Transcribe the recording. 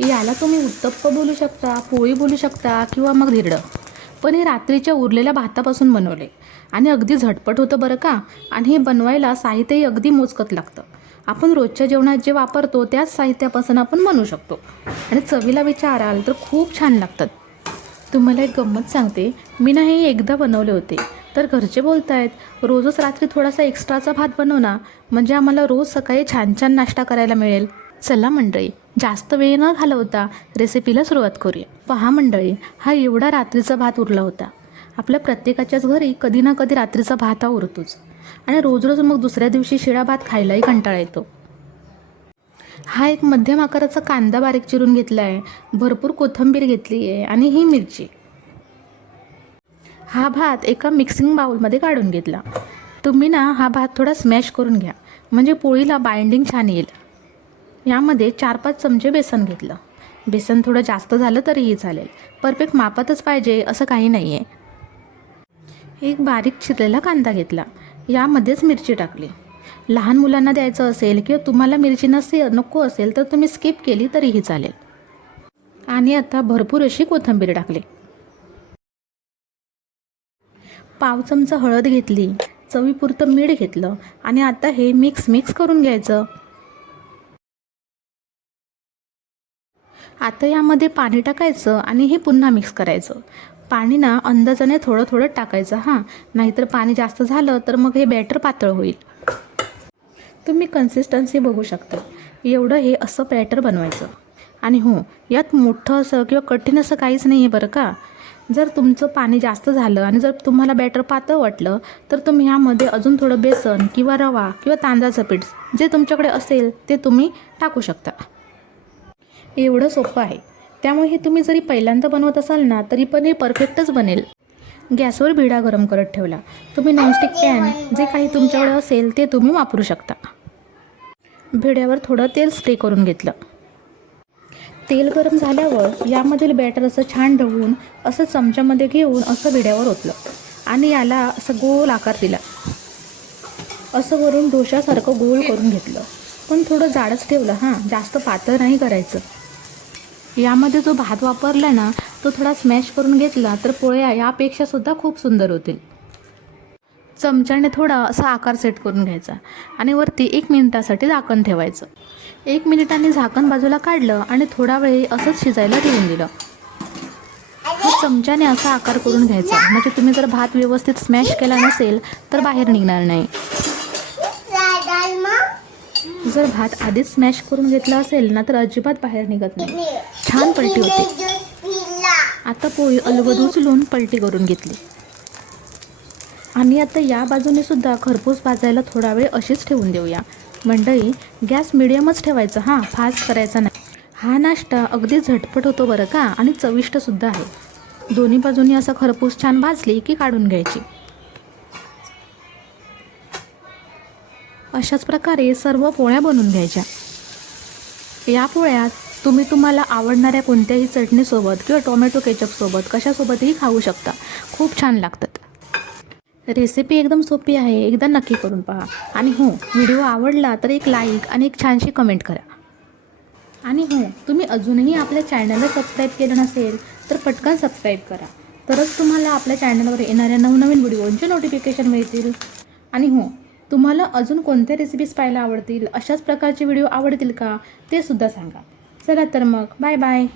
याला तुम्ही उत्तप्प बोलू शकता, पोळी बोलू शकता किंवा मग धिरडं. पण हे रात्रीच्या उरलेल्या भातापासून बनवले आणि अगदी झटपट होतं बरं का. आणि हे बनवायला साहित्यही अगदी मोजकत लागतं. आपण रोजच्या जेवणात जे वापरतो त्याच साहित्यापासून आपण बनवू शकतो आणि चवीला विचाराल तर खूप छान लागतात. तुम्हाला एक गंमत सांगते, मी ना हे एकदा बनवले होते, तर घरचे बोलतायत रोजच रात्री थोडासा एक्स्ट्राचा भात बनव ना, म्हणजे आम्हाला रोज सकाळी छान छान नाश्ता करायला मिळेल. चला मंडळी, जास्त वेळ न घालवता रेसिपीला सुरुवात करूया. पहा मंडळी, हा एवढा रात्रीचा भात उरला होता. आपल्या प्रत्येकाच्याच घरी कधी ना कधी रात्रीचा भात हा उरतोच आणि रोज रोज मग दुसऱ्या दिवशी शिळा भात खायलाही कंटाळा येतो. हा एक मध्यम आकाराचा कांदा बारीक चिरून घेतला आहे, भरपूर कोथिंबीर घेतली आहे आणि ही मिरची. हा भात एका मिक्सिंग बाउलमध्ये काढून घेतला. तुम्ही ना हा भात थोडा स्मॅश करून घ्या, म्हणजे पोळीला बाइंडिंग छान येईल. यामध्ये 4-5 चमचे बेसन घेतलं. बेसन थोडं जास्त झालं तरीही चालेल, परफेक्ट मापातच पाहिजे असं काही नाही आहे. एक बारीक चिरलेला कांदा घेतला, यामध्येच मिरची टाकली. लहान मुलांना द्यायचं असेल किंवा तुम्हाला मिरची नको असेल तर तुम्ही स्किप केली तरीही चालेल. आणि आता भरपूर अशी कोथिंबीर टाकली. पाव चमचा हळद घेतली, चवीपुरतं मीठ घेतलं आणि आता हे मिक्स करून घ्यायचं. आता यामध्ये पाणी टाकायचं आणि हे पुन्हा मिक्स करायचं. पाणी ना अंदाजाने थोडं थोडं टाकायचं हां, नाहीतर पाणी जास्त झालं तर मग हे बॅटर पातळ होईल. तुम्ही कन्सिस्टन्सी बघू शकता. एवढं हे असं बॅटर बनवायचं. आणि हो, यात मोठं असं किंवा कठीण असं काहीच नाही आहे बरं का. जर तुमचं पाणी जास्त झालं आणि जर तुम्हाला बॅटर पातळ वाटलं तर तुम्ही ह्यामध्ये अजून थोडं बेसन किंवा रवा किंवा तांदळाचं पीठ जे तुमच्याकडे असेल ते तुम्ही टाकू शकता. एवढं सोपं आहे, त्यामुळे हे तुम्ही जरी पहिल्यांदा बनवत असाल ना तरी पण हे परफेक्टच बनेल. गॅसवर बिडा गरम करत ठेवला. तुम्ही नॉनस्टिक पॅन जे काही तुमच्याकडे असेल ते तुम्ही वापरू शकता. भिड्यावर थोडं तेल स्प्रे करून घेतलं. तेल गरम झाल्यावर यामधील बॅटर असं छान ढवळून असं चमच्यामध्ये घेऊन असं भिड्यावर ओतलं आणि याला असं गोल आकार दिला. असं वरून डोशासारखं गोल करून घेतलं, पण थोडं जाडच ठेवलं हां, जास्त पातळ नाही करायचं. यामध्ये जो भात वापरला ना तो थोडा स्मॅश करून घेतला तर पोळ्या यापेक्षा सुद्धा खूप सुंदर होतील. चमच्याने थोडा असा आकार सेट करून घ्यायचा आणि वरती 1 मिनिटासाठी झाकण ठेवायचं. 1 मिनिटांनी झाकण बाजूला काढलं आणि थोडा वेळ असंच शिजायला ठेवून दिलं. हा चमच्याने असा आकार करून घ्यायचा, म्हणजे तुम्ही जर भात व्यवस्थित स्मॅश केला नसेल तर बाहेर निघणार नाही. जर भात आधीच स्मॅश करून घेतला असेल ना तर अजिबात बाहेर निघत नाही, छान पलटी होते. आता पोळी अलगद उचलून पलटी करून घेतली आणि आता या बाजूने सुद्धा खरपूस भाजायला थोडा वेळ अशीच ठेवून देऊया. मंडळी, गॅस मिडियमच ठेवायचा हां, फास्ट करायचा नाही. हा नाश्ता अगदी झटपट होतो बरं का आणि चविष्टसुद्धा आहे. दोन्ही बाजूनी असं खरपूस छान भाजली की काढून घ्यायची. अशाच प्रकारे सर्व पोळ्या बनवून घ्यायच्या. या पोळ्यात तुम्ही तुम्हाला आवडणाऱ्या कोणत्याही चटणीसोबत किंवा टोमॅटो केचपसोबत कशासोबतही खाऊ शकता, खूप छान लागतात. रेसिपी एकदम सोपी आहे, एकदा नक्की करून पहा. आणि हो, व्हिडिओ आवडला तर एक लाईक आणि एक छानशी कमेंट करा. आणि हो, तुम्ही अजूनही आपल्या चॅनलला सबस्क्राईब केलं नसेल तर पटकन सबस्क्राईब करा, तरच तुम्हाला आपल्या चॅनलवर येणाऱ्या नवनवीन व्हिडिओंचे नोटिफिकेशन मिळतील. आणि हो, तुम्हाला अजून कोणत्या रेसिपीज पाहायला आवडतील, अशाच प्रकारचे व्हिडिओ आवडतील का ते सुद्धा सांगा. चला तर मग, बाय बाय.